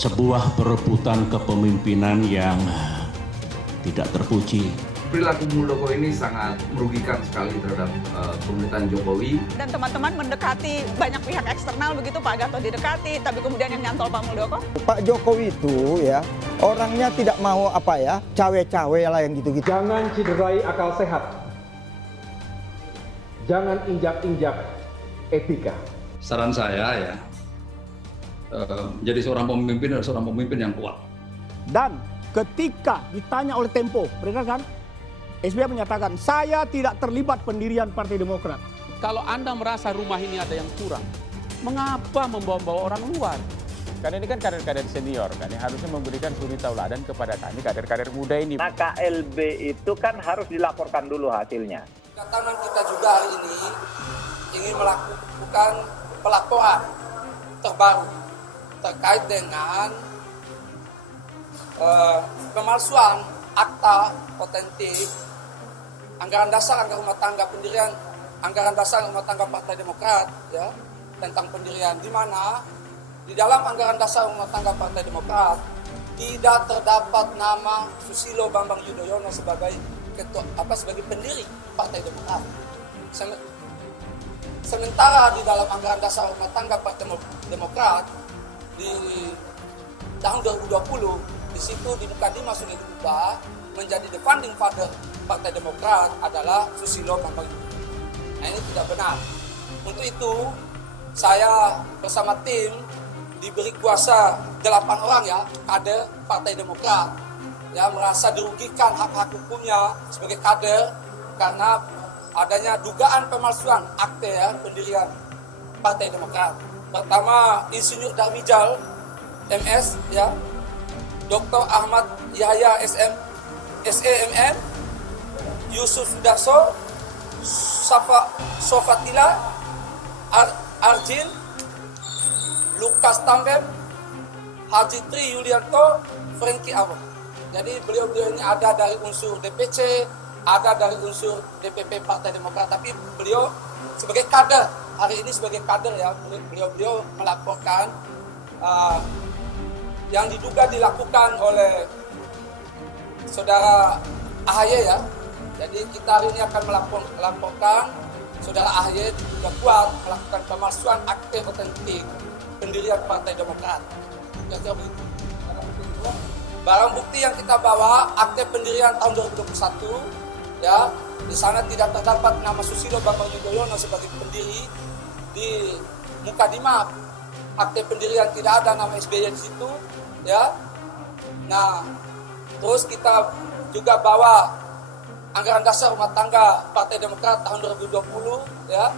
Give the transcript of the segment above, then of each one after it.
sebuah perebutan kepemimpinan yang tidak terpuji. Perilaku Muldoko ini sangat merugikan sekali terhadap pemerintahan Jokowi. Dan teman-teman mendekati banyak pihak eksternal begitu, Pak Gatot didekati, tapi kemudian yang nyantol Pak Muldoko? Pak Jokowi itu ya, orangnya tidak mau cawe-cawe lah yang gitu-gitu. Jangan cederai akal sehat. Jangan injak-injak etika. Saran saya ya, menjadi seorang pemimpin adalah seorang pemimpin yang kuat. Dan ketika ditanya oleh Tempo, benar kan? SBY menyatakan, saya tidak terlibat pendirian Partai Demokrat. Kalau Anda merasa rumah ini ada yang kurang, mengapa membawa-bawa orang luar? Karena ini kan kader-kader senior kan, yang harusnya memberikan suri tauladan kepada kami kader-kader muda ini. Nah, KLB itu kan harus dilaporkan dulu hasilnya. Kedatangan kita juga hari ini ingin melakukan pelaporan terbaru terkait dengan pemalsuan akta otentik anggaran dasar rumah tangga pendirian anggaran dasar rumah tangga Partai Demokrat ya, tentang pendirian, di mana di dalam anggaran dasar rumah tangga Partai Demokrat tidak terdapat nama Susilo Bambang Yudhoyono sebagai ketua sebagai pendiri Partai Demokrat. Sementara di dalam anggaran dasar rumah tangga Partai Demokrat di tahun 2020 di situ di Mukadimah sudah diubah menjadi the founding father Partai Demokrat adalah Susilo Bambang Yudhoyono. Nah, ini tidak benar. Untuk itu saya bersama tim diberi kuasa 8 orang ya, kader Partai Demokrat ya, merasa dirugikan hak-hak hukumnya sebagai kader karena adanya dugaan pemalsuan akte ya, pendirian Partai Demokrat. Pertama, Insinyur Darmijal MS ya, Dr. Ahmad Yahya SEMM, Yusuf Sudarso, Sofatila Arjin, Lukas Tambem, Haji Tri Yulianto, Franky Awo. Jadi beliau-beliau ini ada dari unsur DPC, ada dari unsur DPP Partai Demokrat, tapi beliau sebagai kader, hari ini sebagai kader ya, beliau melaporkan yang diduga dilakukan oleh saudara AHY ya. Jadi kita hari ini akan melaporkan saudara AHY diduga kuat melakukan pemalsuan akte otentik pendirian Partai Demokrat. Barang bukti yang kita bawa akte pendirian tahun 2021 ya, di sana tidak terdapat nama Susilo Bambang Yudhoyono sebagai pendiri. Di Mukadimah akte pendirian tidak ada nama SBY di situ ya. Nah, terus kita juga bawa anggaran dasar rumah tangga Partai Demokrat tahun 2020 ya.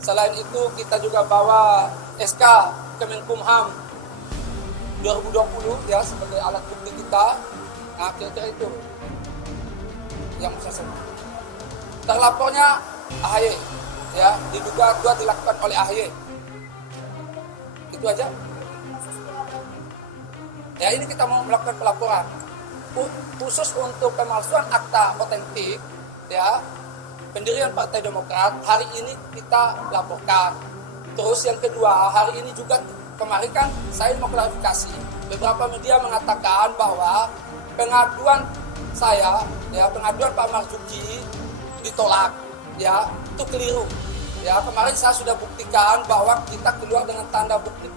Selain itu kita juga bawa SK Kemenkumham 2020 ya sebagai alat bukti kita. Nah, kira-kira itu yang bisa saya. Terlapornya AHY ya, diduga kuat dilakukan oleh AHY. Itu aja. Ya, ini kita mau melakukan pelaporan khusus untuk pemalsuan akta otentik ya, pendirian Partai Demokrat. Hari ini kita laporkan. Terus yang kedua, hari ini juga kemarin kan saya mau klarifikasi. Beberapa media mengatakan bahwa pengaduan saya ya, pengaduan Pak Marzuki ditolak ya, itu keliru. Ya, kemarin saya sudah buktikan bahwa kita keluar dengan tanda bukti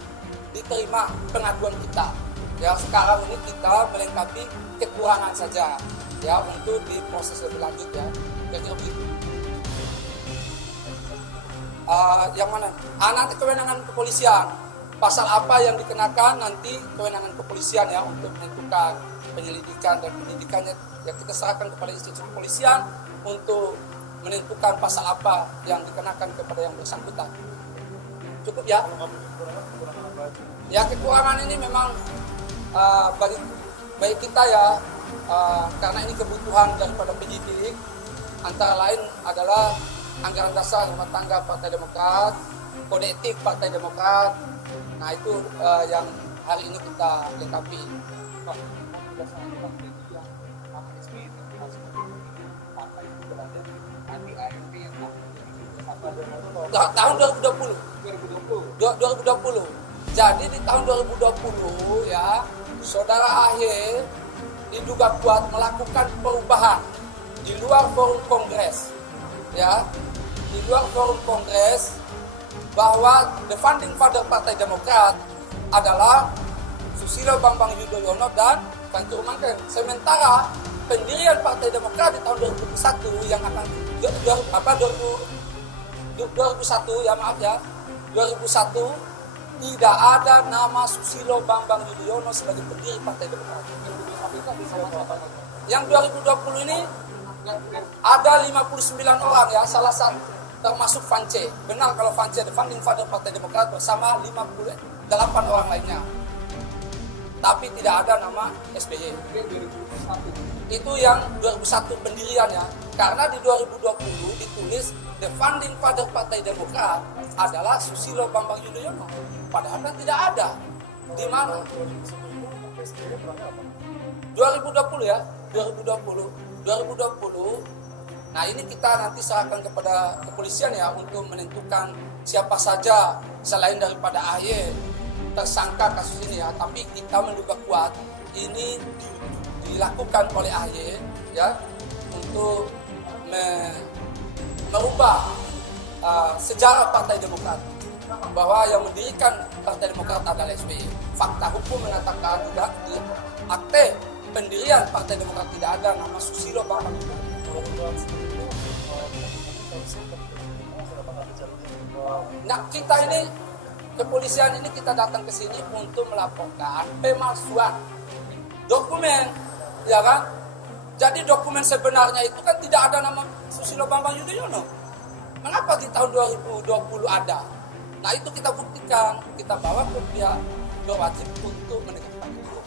diterima pengaduan kita. Ya, sekarang ini kita melengkapi kekurangan saja ya untuk di proses lebih lanjut ya. Kira-kira begitu. Yang mana? Nanti kewenangan kepolisian. Pasal apa yang dikenakan nanti kewenangan kepolisian ya untuk menentukan penyelidikan dan penyidikannya ya, kita serahkan kepada institusi kepolisian untuk menentukan pasal apa yang dikenakan kepada yang bersangkutan. Cukup ya? Ya, kekurangan ini memang bagi kita ya, karena ini kebutuhan daripada penyidik, antara lain adalah anggaran dasar rumah tangga Partai Demokrat, kode etik Partai Demokrat. Nah, itu yang hari ini kita lengkapi. Tahun 2020. Jadi di tahun 2020 ya, Saudara AHY diduga kuat melakukan perubahan di luar forum kongres, ya, di luar forum kongres, bahwa the founding father Partai Demokrat adalah Susilo Bambang Yudhoyono dan Fanturu Mangkeng. Sementara pendirian Partai Demokrat di tahun 2001 yang akan 2001 ya maaf ya 2001 tidak ada nama Susilo Bambang Yudhoyono sebagai pendiri Partai Demokrat. Yang 2020 ini ada 59 orang ya, salah satu termasuk Vance. Benar kalau Vance the founding father Partai Demokrat bersama 58 orang lainnya. Tapi tidak ada nama SBY. Itu yang 2001 pendiriannya. Karena di 2020 ditulis the founding father Partai Demokrat adalah Susilo Bambang Yudhoyono. Padahal kan tidak ada. Di mana? 2020 ya, 2020. Nah ini kita nanti serahkan kepada kepolisian ya untuk menentukan siapa saja selain daripada AHY tersangka kasus ini ya. Tapi kita menduga kuat ini dilakukan oleh AHY ya untuk merubah sejarah Partai Demokrat, bahwa yang mendirikan Partai Demokrat adalah SBY. Fakta hukum mengatakan tidak di akte pendirian Partai Demokrat tidak ada nama Susilo Bambang Yudhoyono. Nah kita ini kepolisian ini kita datang ke sini untuk melaporkan pemalsuan dokumen, ya kan? Jadi dokumen sebenarnya itu kan tidak ada nama Susilo Bambang Yudhoyono. Mengapa di tahun 2020 ada? Nah itu kita buktikan, kita bawa ke pihak berwajib untuk menegakkan hukum.